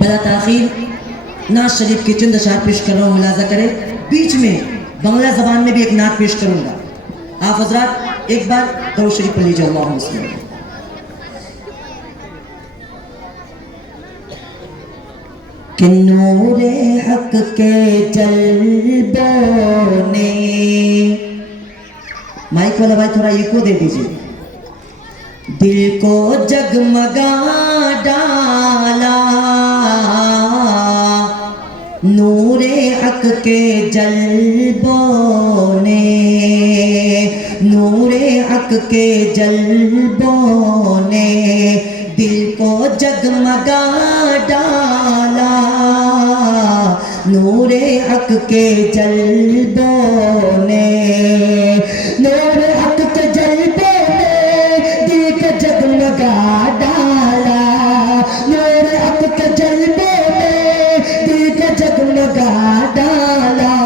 بلا تاخیر نعت شریف کے چند اشعار پیش کر رہا ہوں، ملاحظہ کریں. بیچ میں بنگلہ زبان میں بھی ایک نعت پیش کروں گا. آپ حضرات ایک بار درود شریف پڑھ لیجیے. اللہم صل علی کہ نور حق کے جلووں نے، مائک والا بھائی تھوڑا ایکو دے دیجیے، دل کو جگمگا ڈالا. نور حق کے جلووں نے، نور حق کے جلووں نے دل کو جگمگا ڈالا. نور حق کے جلووں نے، نور حق کے جلووں نے دل کو جگمگا ڈالا. نور حق کے جلووں نے دل کو جگمگا ڈالا.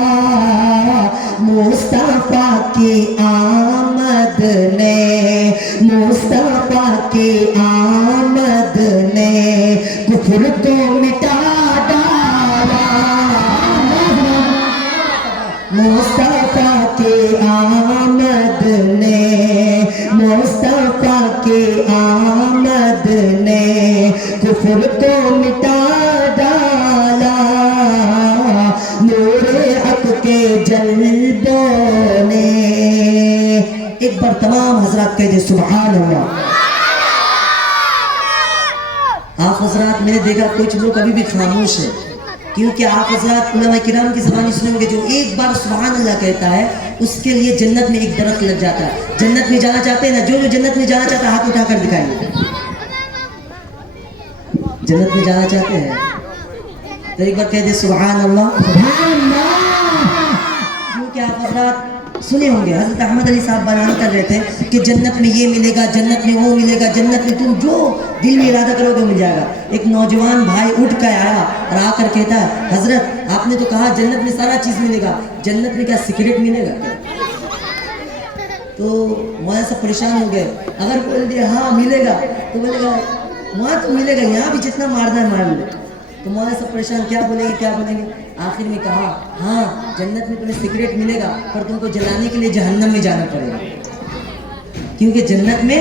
مصطفیٰ کی آمد نے، مصطفیٰ کی آمد نے کفر کو مٹا ڈالا. مصطفیٰ کی آمد نے، مصطفیٰ کی آمد نے کفر کو مٹا ڈالا. نور حق کے جلووں نے. ایک بار تمام حضرات کہہ دے سبحان اللہ. آپ حضرات میں نے دیکھا کچھ لوگ ابھی بھی خاموش ہے، کیونکہ آپ حضرات علماء کرام کی زبانی سنیں گے، جو ایک بار سبحان اللہ کہتا ہے اس کے لیے جنت میں ایک درخت لگ جاتا ہے. جنت میں جانا چاہتے ہیں نا، جو جنت میں جانا چاہتا ہے ہاتھ اٹھا کر دکھائیے. جنت میں جانا چاہتے ہیں تو ایک بار کہہ دے سبحان اللہ. کیونکہ آپ حضرات سنے ہوں گے حضرت احمد علی صاحب بیان کر رہے تھے کہ جنت میں یہ ملے گا، جنت میں وہ ملے گا، جنت میں تم جو دل میں ارادہ کرو گے مل جائے گا. ایک نوجوان بھائی اٹھ کر آیا اور آ کر کہتا ہے حضرت آپ نے تو کہا جنت میں سارا چیز ملے گا، جنت میں کیا سگریٹ ملے گا؟ تو مولانا صاحب پریشان ہو گئے. اگر بول دیا ہاں ملے گا تو بولے گا وہاں تو ملے گا، یہاں بھی جتنا مارنا ہے مار لے. تو مولانا صاحب پریشان، کیا بولیں گے کیا بولیں گے. آخر میں کہا ہاں جنت میں تمہیں سگریٹ ملے گا پر تم کو جلانے کے لیے جہنم میں جانا پڑے گا، کیونکہ جنت میں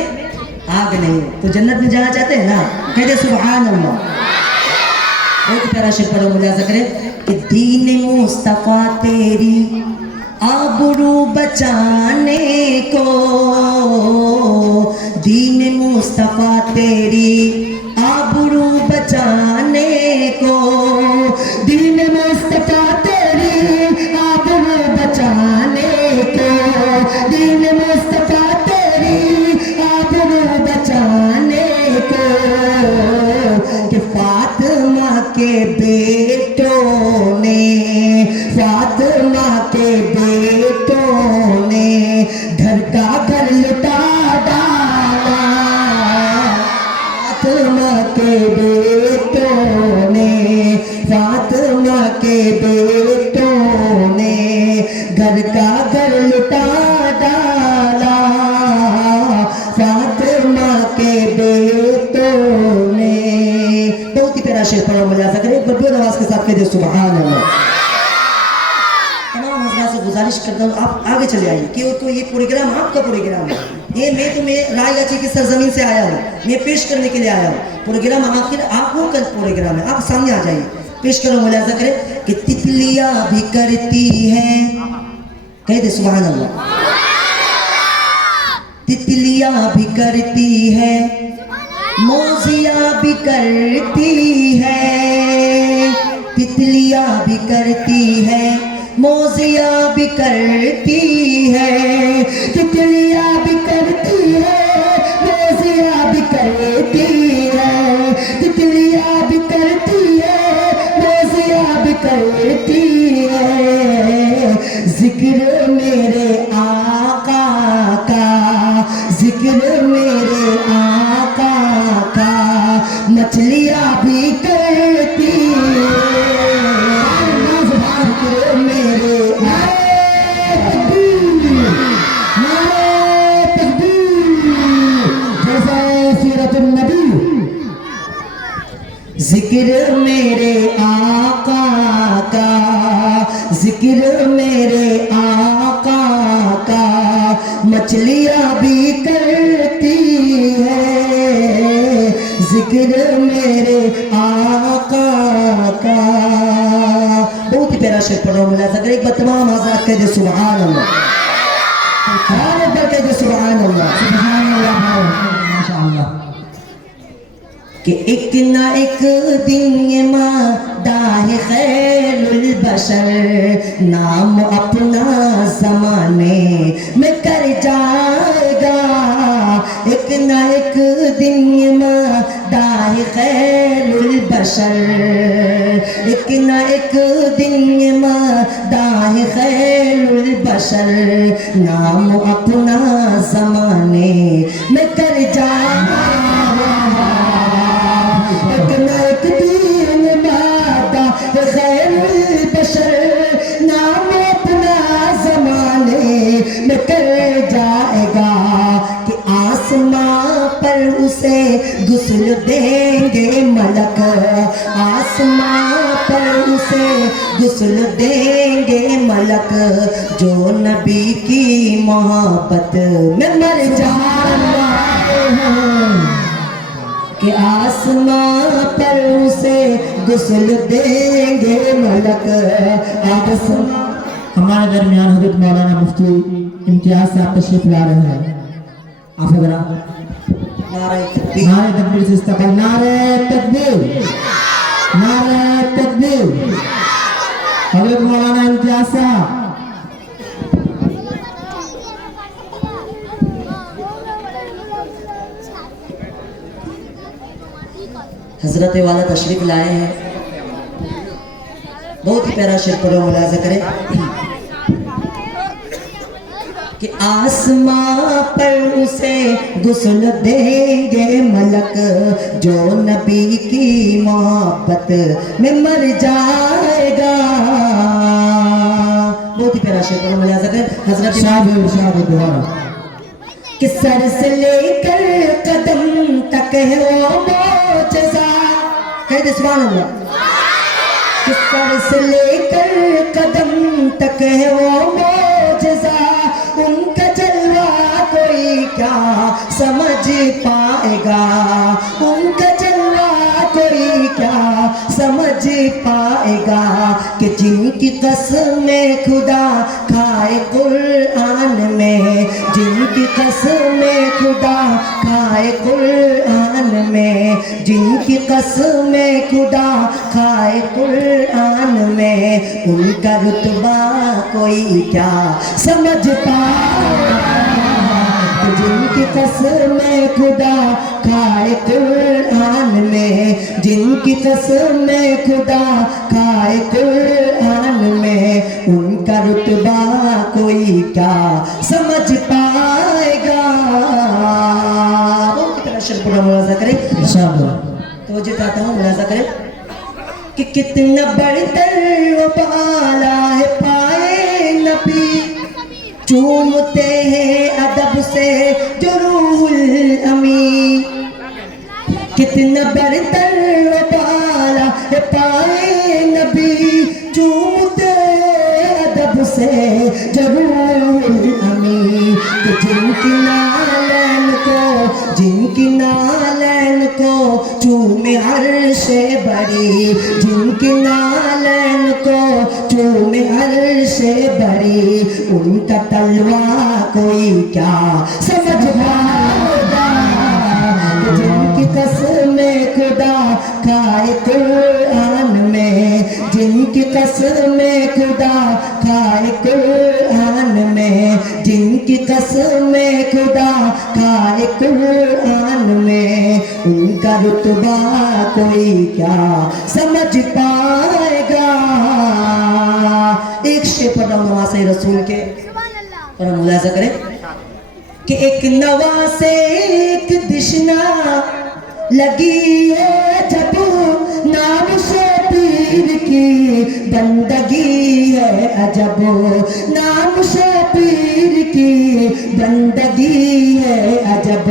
آگ نہیں ہے. تو جنت میں جانا چاہتے ہیں نا، کہہ دے سبحان اللہ. بہت پیارا شعر پڑھو، ملاحظہ کرے کہ دین مصطفیٰ تیری آبرو بچانے کو، دین مصطفیٰ تیری آبرو بچانے کو، دین مصطفیٰ تیری آبرو بچانے کو، دین مصطفیٰ تیری آبرو بچانے کو. کہ فاطمہ کے بیٹوں نے، فاطمہ کے بیٹوں نے گھر کا گھر لٹا ڈالا. فاطمہ کے بیٹوں نے، فاطمہ کے بیٹوں نے گھر کا گھر لٹا ڈالا. فاطمہ کے بیٹوں نے. بہت ہی پیارا شعر پڑھو، ملاحظہ کریں، ایک بار بلند آواز کے ساتھ کہہ دے سبحان اللہ. تمام حضرات سے گزارش کرتا ہوں آپ آگے چلے آئیے، کیونکہ یہ پروگرام آپ کا پروگرام ہے. یہ میں رائے گاچی کی سرزمین سے آیا ہوں، میں پیش کرنے کے لیے آیا ہوں. پروگرام آخر آپ کو کل پروگرام ہے، آپ سامنے آ جائیے پیش کرو. ملاحظہ کریں کہ تتلیاں بھی کرتی ہیں، کہہ دے سبحان اللہ. تتلیاں بھی کرتی ہے، موزیاں بھی کرتی ہے. تتلیاں بھی کرتی ہے، موزیاں بھی کرتی ہے. تتلیاں بھی کرتی ہے، موزیاں بھی کرتی ہے. تتلیاں بھی کرتی ہے، موزیاں بھی کرتی ہے. ذکر میرے آقا کا، ذکر میرے آقا کا مچھلیاں بھی کرتی ہے. ذکر میرے ذکر میرے آقا کا، ذکر میرے آقا کا مچھلیاں بھی کرتی ہے، ذکر میرے آقا کا۔ بہت ہی پیارا شعر پڑھ رہا ہوں، ملاحظہ کریں، ایک بار تمام آزاد کہہ دے سبحان اللہ، سارے پر کہہ دے سبحان اللہ، سبحان اللہ، ماشاءاللہ۔ کہ ایک نہ ایک دن یہ مادہ خیر البشر نام اپنا زمانے میں کر جائے گا، ایک نہ ایک دن یہ مادہ خیر البشر، ایک نہ ایک دن یہ مادہ خیر البشر نام اپنا زمانے میں کر جائے گا، ایک نہ ایک دن مادہ خیر البشر نام اپنا زمانے میں کر جائے گا، کہ آسمان پر اسے غسل دیں گے ملک، آسمان پر اسے غسل دیں گے ملک، جو نبی کی محبت میں مر جائے ہیں، کہ آسمان پر اسے غسل دیں گے ملک۔ ہمارے درمیان حضرت مولانا مفتی امتیاز صاحب تشریف لا رہے ہیں، آپ ذرا نعرہ تکبیر، نعرہ تکبیر سے استقبال، نعرہ تکبیر، نعرہ تکبیر، حضرت مولانا امتیاز صاحب۔ حضرت والا تشریف لائے ہیں، بہت ہی پیارا شعر پڑھو، ملاحظہ کریں کہ آسمان پر اسے غسل دیں گے ملک، جو نبی کی محبت میں مر جائے گا، بہت ہی پیارا شعر پڑھو، ملاحظہ کریں حضرت شاہد دوبارہ، کہ سر سے لے کر قدم تک ہے وہ معجزہ، کہہ دے سبحان اللہ، کہ سر سے لے کر قدم تک ہے وہ معجزہ، ان کا جلوہ کوئی کیا سمجھ پائے گا، ان کا جلوہ کوئی کیا سمجھ پائے گا، کہ جن کی قسمیں خدا کھائے قرآن میں، جن کی قسمیں خدا کھائے قرآن میں، جن کی قسمیں خدا کھائے قرآن میں، ان کا رتبہ کوئی کیا سمجھ پائے گا، جن کی قسمیں خدا کھائے قرآن میں، جن کی قسمیں خدا کھائے قرآن میں، ان کا رتبہ کوئی کیا سمجھ پائے گا۔ کتنا شعر پڑھا، ملاحظہ کریں، توجہ چاہتا ہوں، ملاحظہ کریں کہ کتنا برتر و بالا ہے پائے نبی، چومتے ہیں ادب سے جو روح الامین، کتنا برتر و بالا ہے پائے نبی، چومتے ادب سے جو روح الامین، کہ جن کی نالین کو، جن کی نالین کو چومے عرش بری، جن کی نالین کو چومے عرش بری، ان کا تلوہ کوئی کیا سمجھ پائے گا، جن کی قسمیں خدا کھائے قرآن میں، جن کی قسمیں خدا کھائے قرآن میں، جن کی قسمیں خدا کھائے قرآن میں، ان کا رتبہ کوئی کیا سمجھ پائے گا۔ ایک شعر پڑھ رہا ہوں نواسہ رسول کے، اور ہم ملاحظہ کریں کہ ایک نوا سے ایک دشنا لگی ہے جب، نام شبیر کی بندگی ہے عجب، نام شبیر کی بندگی ہے عجب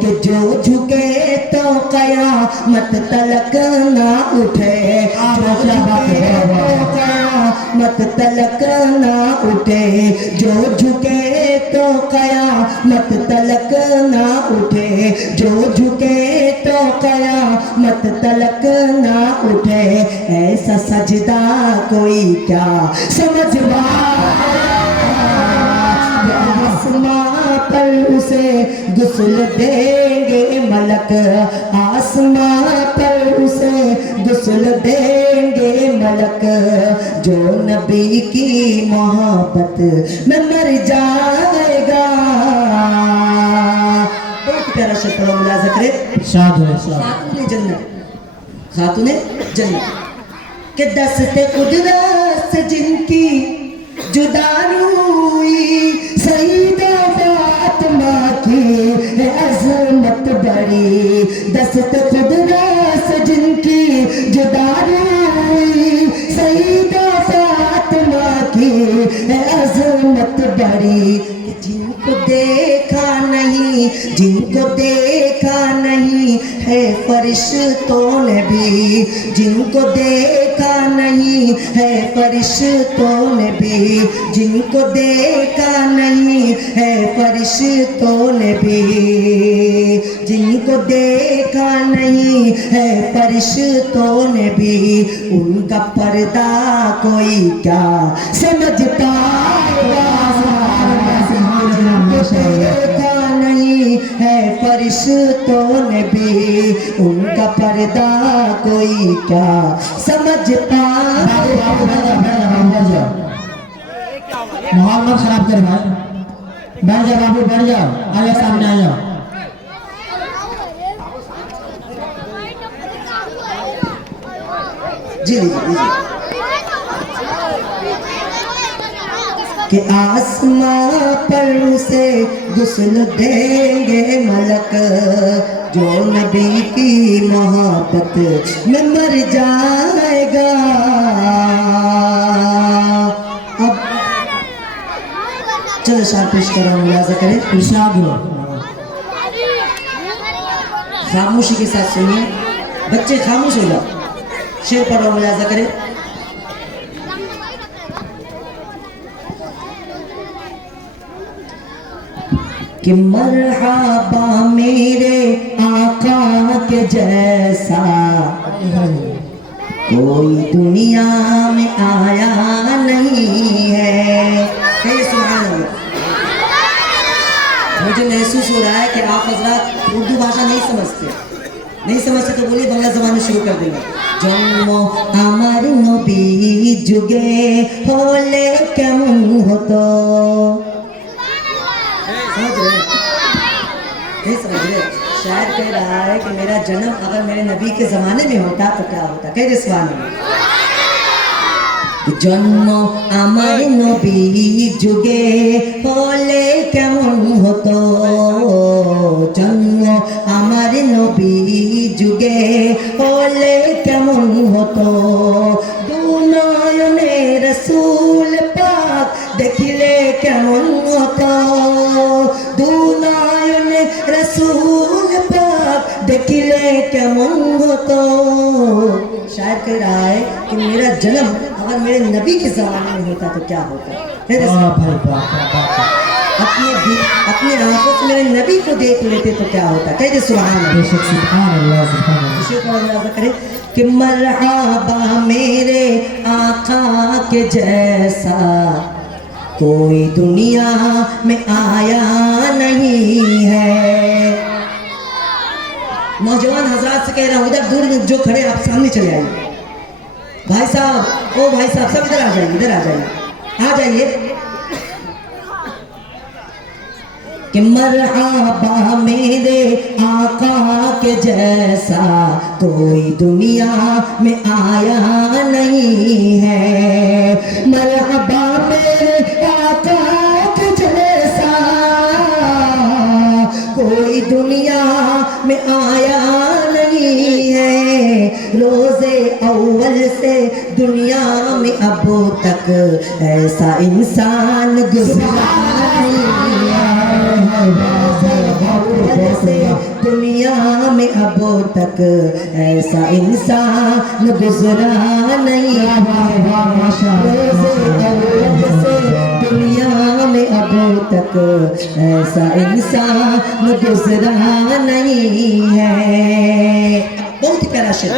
کہ جو جھکے تو قیامت تلک نہ اٹھے، جو جھکے تو قیامت تلک نہ اٹھے، جو جھکے تو قیامت تلک نہ اٹھے، جو جھکے تو قیامت تلک نہ اٹھے، ایسا سجدہ کوئی کیا سمجھ آسماں پر اسے غسل دیں گے ملک، آسماں پر اسے غسل دیں گے ملک، جو نبی کی محبت میں مر جائے گا۔ بہت پیارا شعر پڑھو، ملاحظہ کرے، خاتون جنت، خاتون جنت کہ دست قدرت سے جن کی جدا روئی، سیدہ فاطمہ کی ہے عظمت بڑی، دست قدرت سے جن کی جدا روئی، سیدہ فاطمہ کی ہے عظمت بڑی، جن کو دیکھا نہیں، جن کو دیکھا نہیں ہے فرشتوں نے بھی، جن کو دیکھا نہیں ہے فرشتوں نے بھی، جن کو دیکھا نہیں ہے فرشتوں نے بھی، جن کو دیکھا نہیں ہے فرشتوں نے بھی، ان کا پردہ کوئی کیا سمجھ پائے گا، دیکھا نہیں ہے فرشتوں نے بھی، ان کا پردہ کوئی کیا سمجھ پائے گا۔ ماحول مت خراب کر بھائی، بیٹھ جاؤ بابو، بیٹھ جاؤ، آ جاؤ سامنے آ جاؤ۔ جی کہ آسماں پر اسے غسل دیں گے ملک، جو نبی کی محبت میں مر جائے گا۔ اب چلو شعر پیش کر رہا ہوں، ملاحظہ کریں، ارشاد ہو۔ خاموشی کے ساتھ سنیے، بچے خاموش ہو جاؤ، شعر پڑھ رہا ہوں، ملاحظہ کریں۔ کہ مرحبا میرے آقا کے جیسا کوئی دنیا میں آیا نہیں ہے۔ کہیے سبحان اللہ۔ مجھے محسوس ہو رہا ہے کہ آپ حضرات اردو بھاشا نہیں سمجھتے تو بولیے بنگلہ زبان میں شروع کر دیں گے۔ جنم আমার নবী যুগে হলে কেমন হতো، سمجھ رہے ہیں؟ نہیں سمجھ رہے؟ شاعر کہہ رہا ہے کہ میرا جنم اگر میرے نبی کے زمانے میں ہوتا تو کیا ہوتا، کہہ دے سبحان اللہ۔ জন্ম আমার নবী যুগে হলে কেমন হতো, জন্ম আমার নবী যুগে হলে কেমন হতো, দু নয়নে রসুল পাক দেখিলে কেমন হতো, দু নয়নে রসুল পাক দেখিলে কেমন হতো۔ شاعر کہہ رہا ہے کہ میرا جنم اگر میرے نبی کے زمانے میں ہوتا تو کیا ہوتا، اپنی آنکھوں سے میرے نبی کو دیکھ لیتے تو کیا ہوتا، کہہ دے سبحان اللہ۔ کہ مرحبا میرے آقا کے جیسا کوئی دنیا میں آیا نہیں ہے۔ نوجوان حضرات سے کہہ رہا ہوں، ادھر دور جو کھڑے آپ سامنے چلے آئیے، بھائی صاحب، او بھائی صاحب، سب ادھر آ جائیے، ادھر آ جائیے، آ جائیے۔ کہ مرحبا میرے آقا کے جیسا کوئی دنیا میں آیا نہیں ہے، مرحبا میرے آقا کے جیسا کوئی دنیا میں آیا نہیں ہے، روز اول سے دنیا میں اب تک ایسا انسان گزرا نہیں ہے۔ دنیا میں اب تک ایسا انسان گزرا نہیں، دنیا میں اب تک ایسا انسان گزرا نہیں ہے۔ بہت ہی پیارا شعر۔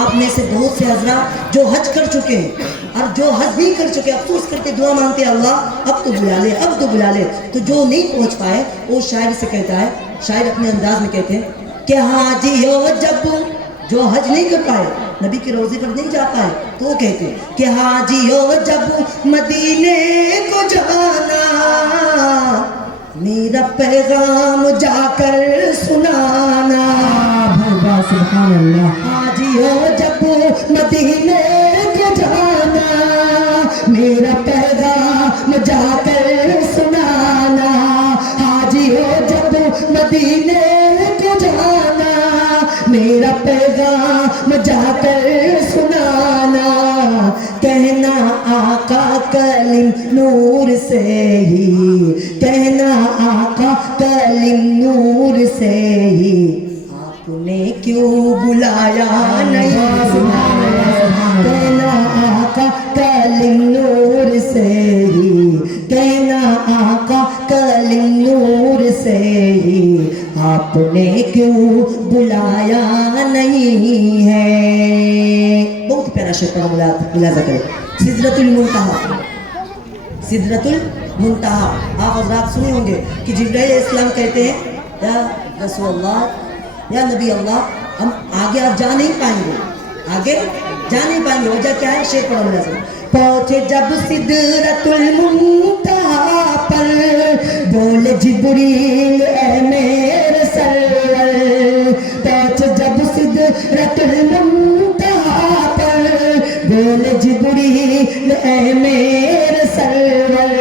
آپ میں سے بہت سے حضرات جو حج کر چکے ہیں اور جو حج نہیں کر چکے افسوس کرتے دعا مانگتے ہیں اللہ اب تو بلا لے، اب تو بلا لے۔ تو جو نہیں پہنچ پائے وہ شاعر سے کہتا ہے، شاعر اپنے انداز میں کہتے ہیں کہ حاجیو جب جو حج نہیں کر پائے، نبی کے روضے پر نہیں جا پائے، تو وہ کہتے ہیں کہ حاجیو جب مدینے کو جانا، میرا پیغام جا کر سنانا۔ سبحان اللہ۔ حاجیو جب مدینے کو جانا، میرا پیغام جا کر سنانا۔ حاجیو جب مدینے کو جانا، میرا پیغام جا کر سنانا۔ کہنا آقا کلم نور سے ہی، کہنا آقا کلم نور سے ہی، آپ نے کیوں بلایا نہیں؟ کہنا آقا کلم نور سے ہی، کہنا آقا کلم نور سے ہی، آپ نے کیوں بلایا نہیں ہے۔ بہت پیارا شعر پڑھا ملاحظہ کریں۔ سدرۃ المنتہا، سدرۃ المنتہا آپ حضرات سنے ہوں گے کہ جبرائیل علیہ السلام کہتے ہیں یا رسول اللہ یا نبی اللہ ہم آگے آپ جا نہیں پائیں گے، آگے جا نہیں پائیں گے۔ وجہ کیا ہے؟ شعر پڑھا ملاحظہ کریں۔ پہنچے جب سدرۃ المنتہا پر، بولے جبریل اے میرے سرور۔ پہنچے جب سدرۃ المنتہا پر، بولے جبریل اے میرے سرور۔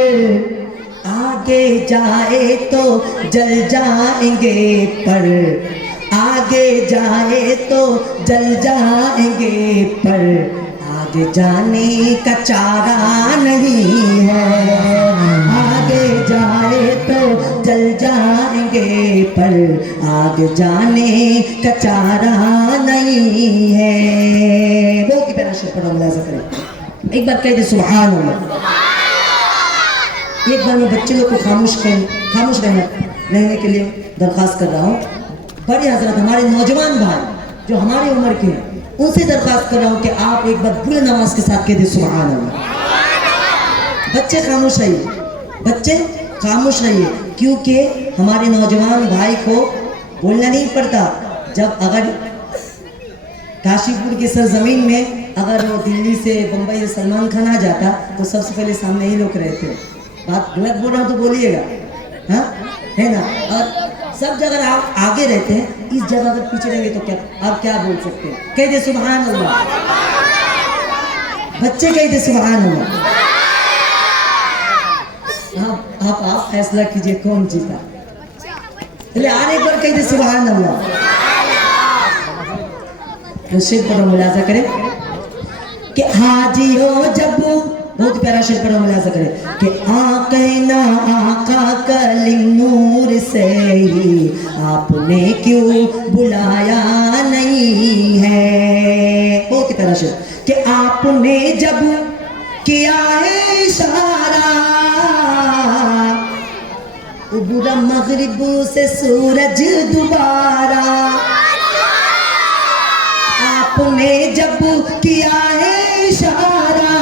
آگے جائے تو جل جائیں گے پر، آگے جائے تو جل جائیں گے پر، آگے جانے کا چارہ نہیں ہے۔ آگے جائے تو جل جائیں گے پر، آگے جانے کا چارہ نہیں ہے۔ بہت ہی پیارا شعر پڑھا ملاحظہ کریں۔ ایک بار کہہ دے سبحان اللہ۔ ایک بار میں بچے لوگ کو خاموش رہنے کے لیے درخواست کر رہا ہوں۔ بڑے حضرت ہمارے نوجوان بھائی جو ہماری عمر کے ہیں ان سے درخواست کر رہا ہوں کہ آپ ایک بار بلند نماز کے ساتھ کہہ دیں سبحان اللہ۔ بچے خاموش رہیے، بچے خاموش رہیے، کیونکہ ہمارے نوجوان بھائی کو بولنا نہیں پڑتا۔ جب اگر کاشی پور کی سرزمین میں اگر دلی سے بمبئی سے سلمان خان آ جاتا تو سب سے پہلے سامنے ہی لوگ رہتے۔ بات غلط بول رہا ہوں تو بولیے گا، ہاں ہے نا؟ اور سب جگہ آپ آگے رہتے ہیں، اس جگہ اگر پیچھے رہیں گے تو کیا آپ کیا بول سکتے ہیں؟ کہہ دے سبحان اللہ۔ بچے کہہ دے سبحان اللہ۔ آپ فیصلہ کیجئے کون جیتا۔ چلے آر ایک بار کہہ دے سبحان اللہ۔ شعر پڑھو ملاحظہ کریں کہ حاجیو جب، بہت پیارا شعر پڑھو ملاحظہ کریں کہ آقینا آقا کلم نور سے ہی، آپ نے کیوں بلایا نہیں ہے۔ بہت پیارا شعر کہ آپ نے جب کیا ہے اشارہ، ابھرا مغرب سے سورج دوبارہ۔ آپ نے جب کیا ہے اشارہ،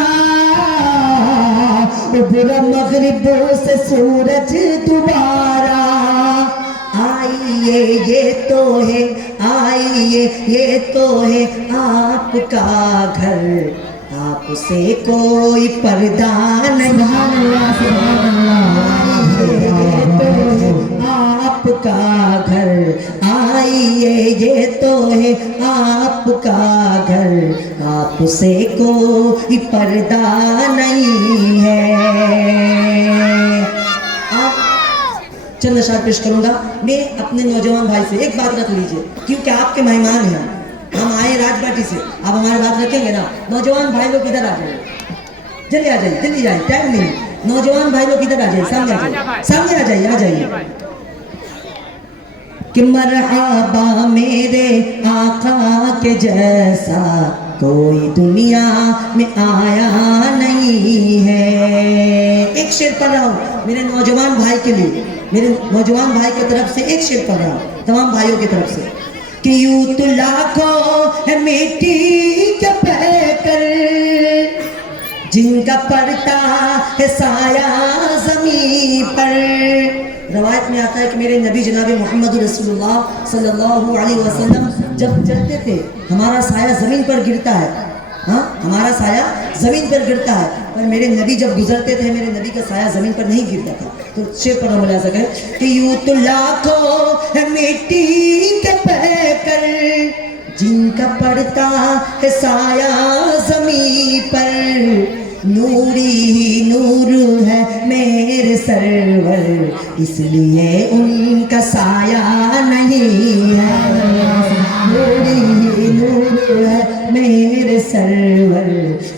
ابھرا مغرب سے سورج دوبارہ۔ آئیے یہ تو ہے، آئیے یہ تو ہے آپ کا گھر، آپ سے کوئی پردہ نہیں۔ آپ کا گھر، آئیے یہ تو ہے آپ کا گھر، آپ سے کوئی پردہ نہیں ہے۔ چند اشعار پیش کروں گا میں اپنے نوجوان بھائی سے۔ ایک بات رکھ لیجئے کیونکہ آپ کے مہمان ہیں، ہم آئے راج باٹی سے، آپ ہماری بات رکھیں گے نا۔ نوجوان بھائی لوگ ادھر آ جائیں، جلدی آ جائیے، جلدی جائیں، ٹائم نہیں۔ نوجوان بھائی لوگ ادھر آ جائیے، سامنے آ جائیے، سامنے آ جائیے، آ جائیے۔ کہ مرحبا میرے آقا کے جیسا کوئی دنیا میں آیا نہیں ہے. ایک شعر پڑھ رہا ہوں میرے نوجوان بھائی کے لیے, میرے نوجوان بھائی کی طرف سے ایک شعر پڑھ رہا ہوں تمام بھائیوں کی طرف سے کہ یوں تو لاکھوں ہے مٹی کے پیکر جن کا پڑتا ہے سایہ زمین پر. روایت میں آتا ہے کہ میرے نبی جناب محمد رسول اللہ صلی اللہ علیہ وسلم جب چلتے تھے ہمارا سایہ زمین پر گرتا ہے, ہاں ہمارا سایہ زمین پر گرتا ہے, پر میرے نبی جب گزرتے تھے میرے نبی کا سایہ زمین پر نہیں گرتا تھا. تو شعر پر ملازہ کریں کہ یوں تو لاکھوں ہے مٹی کے پیکر جن کا پڑتا ہے سایہ زمین پر نوری ہی نور ہے میرے سرور اس لیے ان کا سایہ نہیں ہے. نوری ہی نور ہے میرے سرور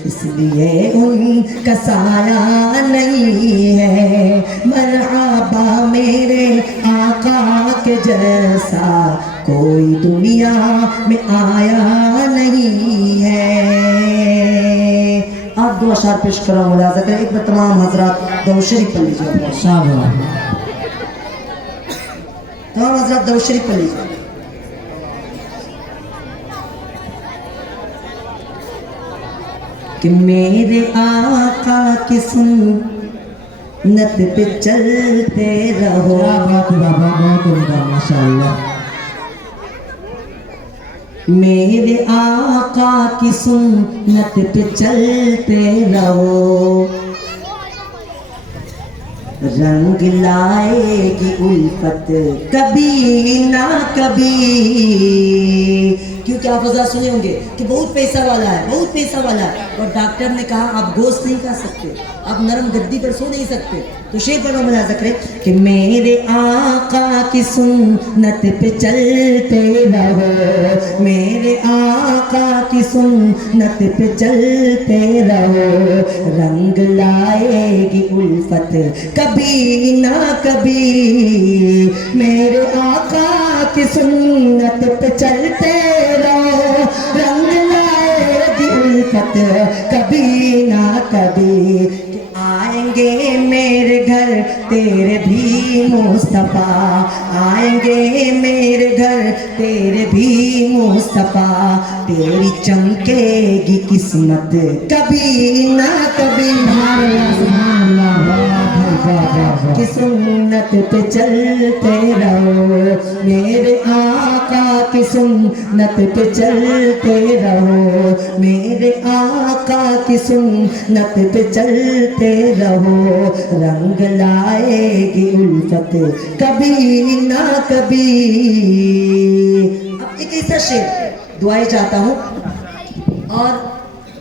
اس لیے ان کا سایہ نہیں ہے. مرحبا میرے آقا کے جیسا کوئی دنیا میں آیا نہیں ہے. آپ دو اشعار پیش کر رہا ہوں, ملاحظہ کریں. ایک بار تمام حضرات درود شریف پڑھ لیجیے. تمام حضرات درود شریف پڑھ لیجیے. کہ میرے آقا کی سنت پہ چلتے رہو. میرے آقا کی سنت پہ چلتے رہو رنگ لائے گی الفت کبھی نہ کبھی. کیونکہ آپ حضرات سنے ہوں گے کہ بہت پیسہ والا ہے, بہت پیسہ والا ہے, اور ڈاکٹر نے کہا آپ گوشت نہیں کھا سکتے, آپ نرم گدی پر سو نہیں سکتے. تو شعر پر ملاحظہ کریں کہ میرے آقا کی سنت پہ چلتے رہو, میرے آقا کی سنت پہ چلتے رہو رنگ لائے گی الفت کبھی نہ کبھی. میرے آقا کی سنت پہ چلتے رہو رنگ لائے گی الفت کبھی نہ کبھی. آئیں گے میرے گھر تیرے بھی مصطفیٰ, آئیں گے میرے گھر تیرے بھی مصطفیٰ, تیری چمکے گی قسمت کبھی نہ کبھی. کی سنت پہ چلتے رہو میرے آقا کی سنت پہ چلتے رہو, میرے آقا کی سنت پہ چلتے رہو رنگ لائے گی الفت کبھی نہ کبھی. اب ایک ایسا شعر دعائیں چاہتا ہوں, اور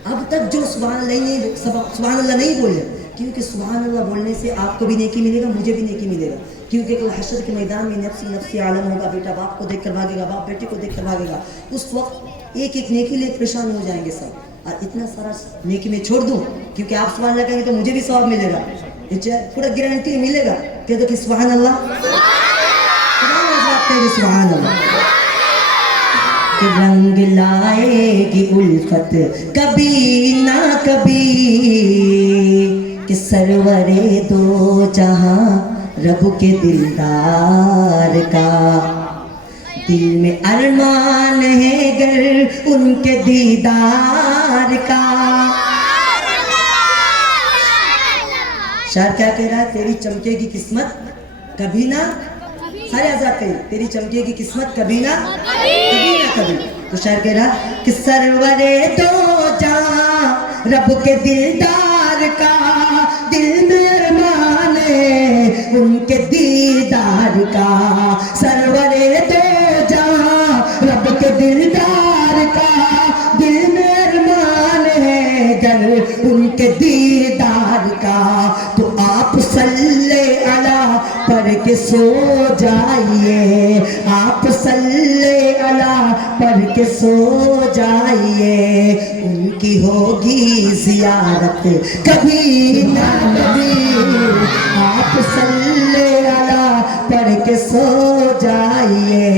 اب تک جو سبحان اللہ نہیں بولے, کیونکہ سبحان اللہ بولنے سے آپ کو بھی نیکی ملے گا, مجھے بھی نیکی ملے گا. کیونکہ کل حشر کے میدان میں نفسی نفسی عالم ہوگا, بیٹا باپ کو دیکھ کر بھاگے گا, باپ بیٹے کو دیکھ کر بھاگے گا. اس وقت ایک ایک نیکی لے پریشان ہو جائیں گے سب, اور اتنا سارا نیکی میں چھوڑ دوں کیونکہ آپ سبحان اللہ کہیں گے تو مجھے بھی ثواب ملے گا, پورا گارنٹی ملے گا. کہہ دو کہ سبحان اللہ, سبحان اللہ. رنگ لائے گی الفت کبھی نہ کبھی, کہ سرور دو جہاں رب کے دلدار کا دل میں ارمان ہے گر ان کے دیدار کا. شاعر کیا کہہ رہا ہے؟ تیری چمکے گی قسمت کبھی نہ, سارے حضرات کہیں تیری چمکے گی قسمت کبھی نہ کبھی. تو شاعر کہہ رہا کہ سرور دو جہاں رب کے دلدار کا دل میں ارمان ہے ان کے دیدار کا. سرور دو جہاں رب کے دلدار کا دل میں ارمان ہے گر ان کے دیدار کا. تو آپ صلی علی پڑھ کے سو جائیے, آپ صلی علی پڑھ کے سو جائیے, ان کی ہوگی زیارت کبھی نہ کبھی. آپ صلی علی پڑھ کے سو جائیے,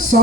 100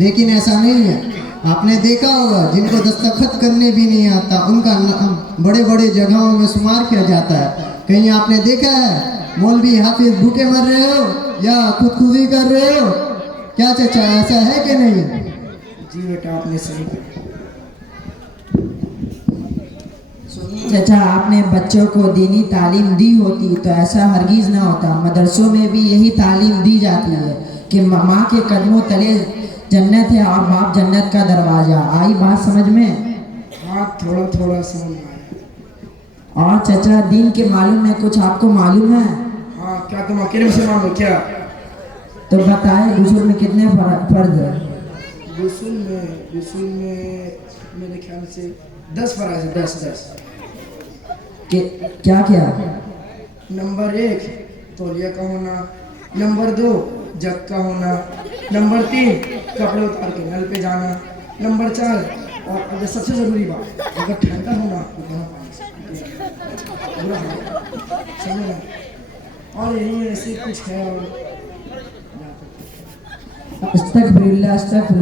لیکن ایسا نہیں ہے. آپ نے دیکھا ہوگا جن کو دستخط کرنے بھی نہیں آتا ان کا نام بڑے بڑے جگہوں میں شمار کیا جاتا ہے. کہیں آپ نے دیکھا ہے مولوی حافظ بھوکے مر رہے ہو یا خودکشی کر رہے ہو؟ کیا چچا ایسا ہے کہ نہیں؟ جی بیٹا آپ نے صحیح کہا. چچا آپ نے بچوں کو دینی تعلیم دی ہوتی تو ایسا ہرگز نہ ہوتا. مدرسوں میں بھی یہی تعلیم دی جاتی ہے کہ ماں کے قدموں تلے جنت ہے اور باپ جنت کا دروازہ. آئی بات سمجھ میں؟ ہاں تھوڑا تھوڑا سمجھ میں آیا. اور چچا دین کے معلوم ہے کچھ آپ کو معلوم ہے؟ ہاں کیا تم اکیلے مسلمان ہو کیا؟ تو بتائیں غسل میں کتنے فرض ہے؟ غسل میں میرے خیال سے 10 فرائض ہے. 10. کیا کیا؟ نمبر 1 تولیہ کا ہونا. نمبر 2 جگ کا ہونا. نمبر 3 کپڑے اتار کے نل پہ جانا. نمبر 4 اور اگر سب سے ضروری بات اگر ٹھنڈا ہونا تو گرم پانی سے برا حال سمجھنا. اور یہی ایسے کچھ ہے. اور استغفر اللہ استغفر